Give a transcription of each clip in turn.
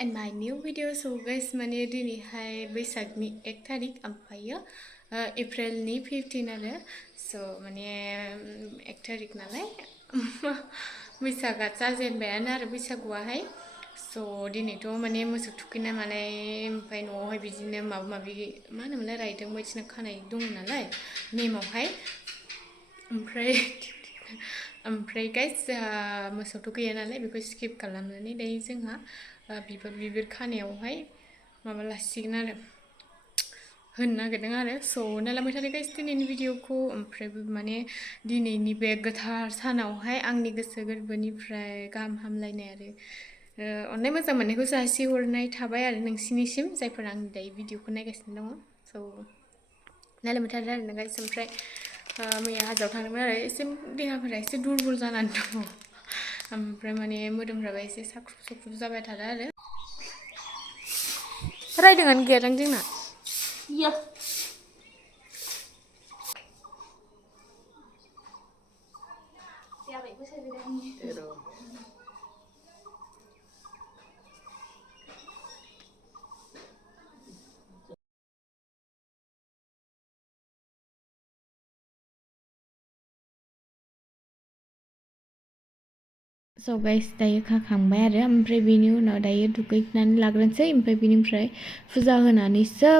and my new video. So guys, माने दिनैहाय बैसागनि 1 तारिख ओमफ्रायो एप्रिलनि 15 आरो so माने 1 तारिख नालाय बैसागा जाजेनबायानो आरो बैसागुआहाय so दिनैथ' माने मोसौ थुखैनाय मानाय ओमफ्राय न'आवहाय बिदिनो माबा माबि मा होनोमोनलाय रायदों बायदिसिना खानाय दङ नालाय नेमावहाय ओमफ्राय गाइस मोसौथ' गैया नालाय बेखौ स्किप खालामनानै दायो जोंहा बिबार खानायावहाय माबा लासिगोन आरो होनो नागिरदों आरो स' नायलांबाय थादो गाइस दिनैनि भिडिअखौ ओमफ्राय माने दिनैनि बे गोथार सानावहाय आंनि गोसो गोरबोनिफ्राय गाहाम हामलायनाय आरो अननाय मोजां मोननायखौ जासिहरनाय थाबाय आरो नोंसिनिसिम जायफोरा आंनि दायो भिडिअखौ नायगासिनो दङ स' नायलांबाय थादो आरो ना गाइस ओमफ्राय मैया हाजोआव थांदोंमोन आरो एसे देहाफोरा एसे दुरबल जानानै दङ ओमफ्राय माने मोदोमफ्राबो एसे साख्रुब सुख्रुब जाबाय थादों आरो रायदोंआनो गैयादां जोंना So guys दायो खाखांबाय आरो ओमफ्राय बेनि उनाव दायो दुगैनानै लाग्रोनोसै ओमफ्राय बेनिफ्राय फुजा होनानैसो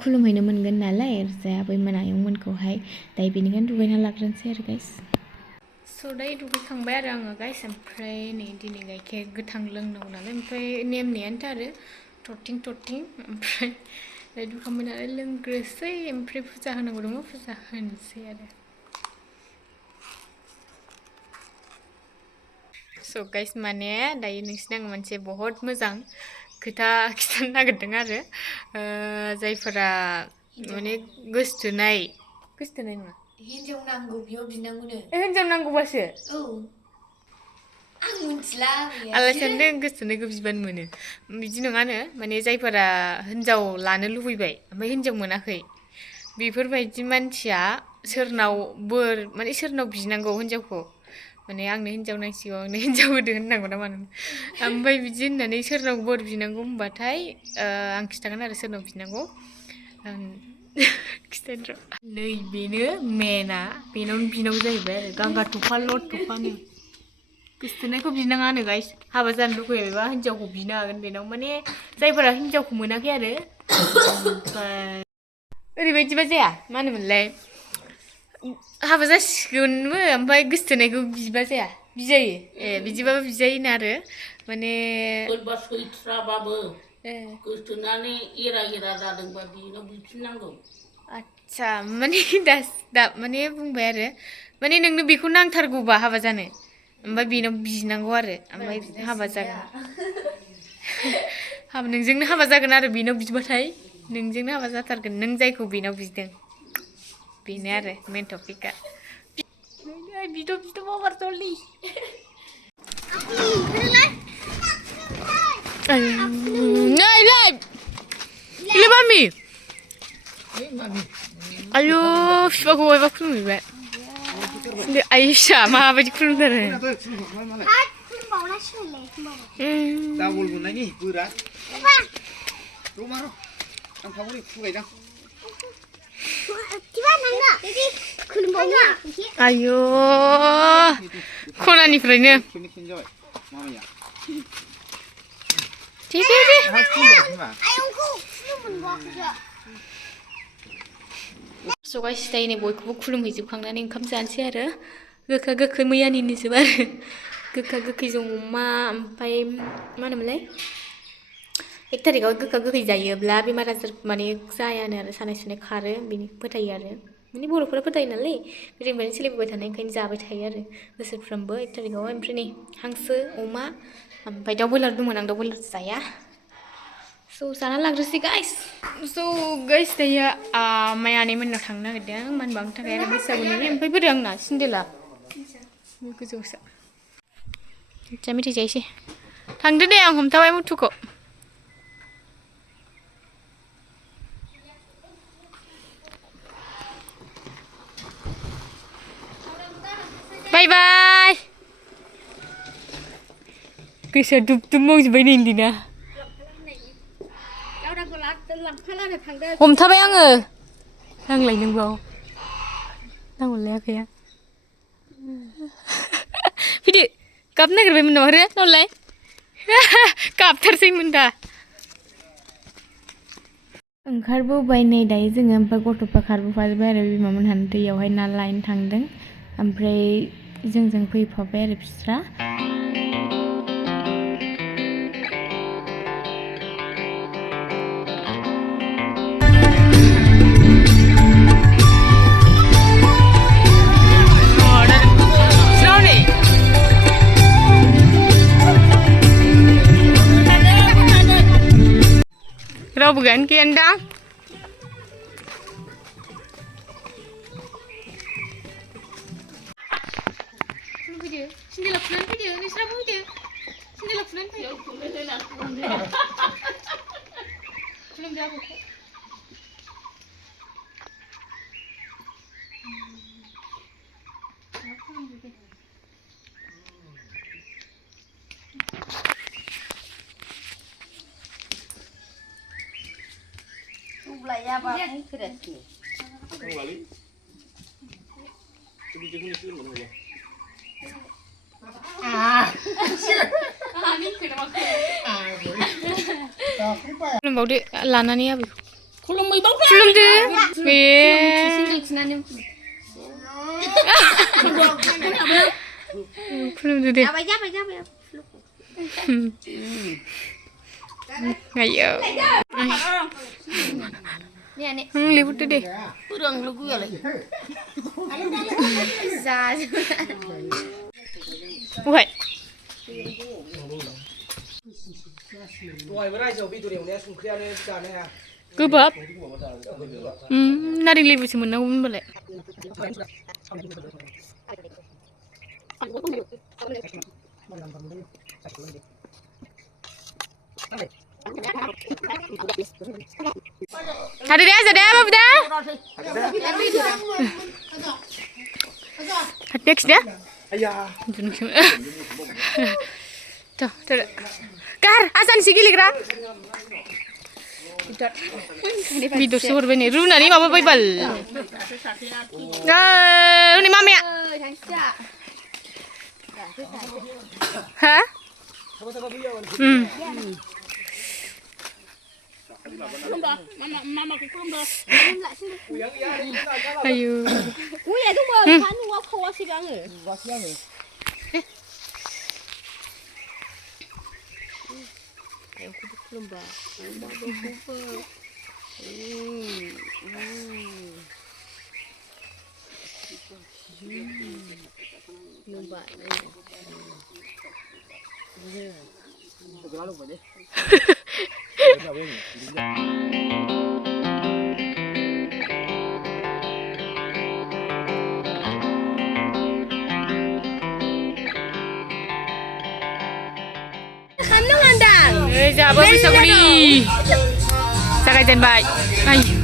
खुलुमहैनो मोनगोन नालाय ओरैजाय आबैमोन आयंमोनखौहाय दायो बेनिखायनो दुगैना लाग्रोनोसै आरो गाइस स' दायो दुगैखांबाय आरो आङो गाइस ओमफ्राय नै दिनै गाइखेर गोथां लोंनांगौ नालाय ओमफ्राय नेमनियानोथ' आरो थरथिं ओमफ्राय दायो दुगैखांबाय नालाय लोंग्रोसै ओमफ्राय फुजा होनांगौ दङ फुजा होनोसै आरो So guys माने दायो नोंसिनो आं मोनसे बहुत मोजां खोथा खिथानो नागिरदों आरो जायफोरा माने गोसथोनाय नङा हिनजाव नांगौ बेयाव बिनांगौनो हिनजाव नांगौबासो औ आं मिथिला आलाय सानदों गोसथोनायखौ बिबानो मोनो बिदि नङानो माने जायफोरा हिनजाव लानो लुबैबाय ओमफ्राय हिनजाव मोनाखै बेफोरबायदि मानसिया सोरनाव बोर माने सोरनाव बिनांगौ हिनजावखौ माने आंनो हिनजाव नांसिगौ आंनो हिनजाव होदो होननांगौ ना मानो ओमफ्राय बिदि होननानै सोरनाव बोर बिनांगौ होनबाथाय आं खिथागोन आरो सोरनाव बिनांगौ खिथानो र' नै बेनो मेना बेनावनो बिनांगौ जाहैबाय आरो गांगा थफानो गोसथोनायखौ बिनाङानो गाइस हाबा जानो लुगैबायबा हिनजावखौ बिनो हागोन बेनाव माने जायफोरा हिनजावखौ मोनाखै आरो ओमफ्राय ओरैबायदिबा जाया मा होनोमोनलाय हाबा जासिगोनबो ओमफ्राय गोसथोनायखौ बिबा जाया बिजायो बिदिबाबो बिजायोनो आरो माने सोरबा सैथ्राबाबो गोसथोनानै एरा जादोंबा बेनाव बिफिननांगौ आच्छा माने दा माने बुंबाय आरो माने नोंनो बेखौ नांथारगौबा हाबा जानो ओमफ्राय बेनाव बिनांगौ आरो ओमफ्राय हाबा जागोन नोंजोंनो हाबा जागोन आरो बेनाव बिबाथाय नोंजोंनो हाबा जाथारगोन नों जायखौ बेनाव बिदों बेनो आरो मेन टपिकआ बिद' माबार जलदि नै लाइभ इले मामि आयु फिफाखौ बयबा खुलुमहैबाय आइ फिसा माबायदि खुलुमथारो आयु खनानिफ्रायनो स' गाइस दायो नै बयखौबो खुलुमहैजोबखांनानै ओंखाम जानोसै आरो गोखा गोखै मैयानिनोजोब आरो गोखा गोखैजों अमा ओमफ्राय मा होनोमोनलाय 1 तारिखआव गोखा गोखै जायोब्ला बेमार आजार माने जायानो आरो सानाय सुनाय खारो बिनि फोथायो आरो माने बर'फोरा फोथायो नालाय गोदोनिफ्रायनो सोलिबोबाय थानाय ओंखायनो जाबाय थायो आरो बोसोरफ्रोमबो 1 तारिखआवहाय ओमफ्राय नै हांसो अमा ओमफ्राय दाउ बयलार दंमोन आं दाउ बयलार जाया स' जाना लाग्रोसै गाइस दायो माइ आनैमोननाव थांनो नागिरदों मान बावनो थाखाय आरो बैसागुनि ओमफ्राय बोरो आंना सिन्देला गोजौसो जा मेथाइ जायोसै थांदो दे आं हमथाबाय मुथुखौ बाय बाय गोसोआ दुब मावजोब्बाय नै उन्दैना हमथाबाय आङो नांलाय नोंबाव नांहरलाय आखाया फैदो गाब नागिरबायमोन नामा रे नावलाय गाबथारसैमोन दा ओंखारबोबाय नै दायो जोङो ओमफ्राय गथ'फ्रा खारबोफाजोब्बाय आरो बिमामोनहानो दैयावहाय ना लायनो थांदों ओमफ्राय जोंजों फैफाबाय आरो बिस्रा रावबो गैयानोदां फैदो सिन्देला फुनानै फैदो नोंस्राबो फैदो सिन्देला फुनानै फैदो खुलुमदो आबौखौ खुलुमबावदो लानानै आबै खुलुमदो बे खुलुमदो दे ayo lihat deh kurang lu gue lagi woi gombab naring lebu sih menang boleh Ada deh, apa dah? Next dah? Ayah. Tuh, Kar, asan sih gili kira? Video sur bene, Runa nih mama Bible. Ini mami ya? Hah? Mama kulum dah. Ayo. Ya tu mah, kan wak kau sih gang. Ayo kulum dah. Siapa bisa beli? Saya jangan baik. Ayo.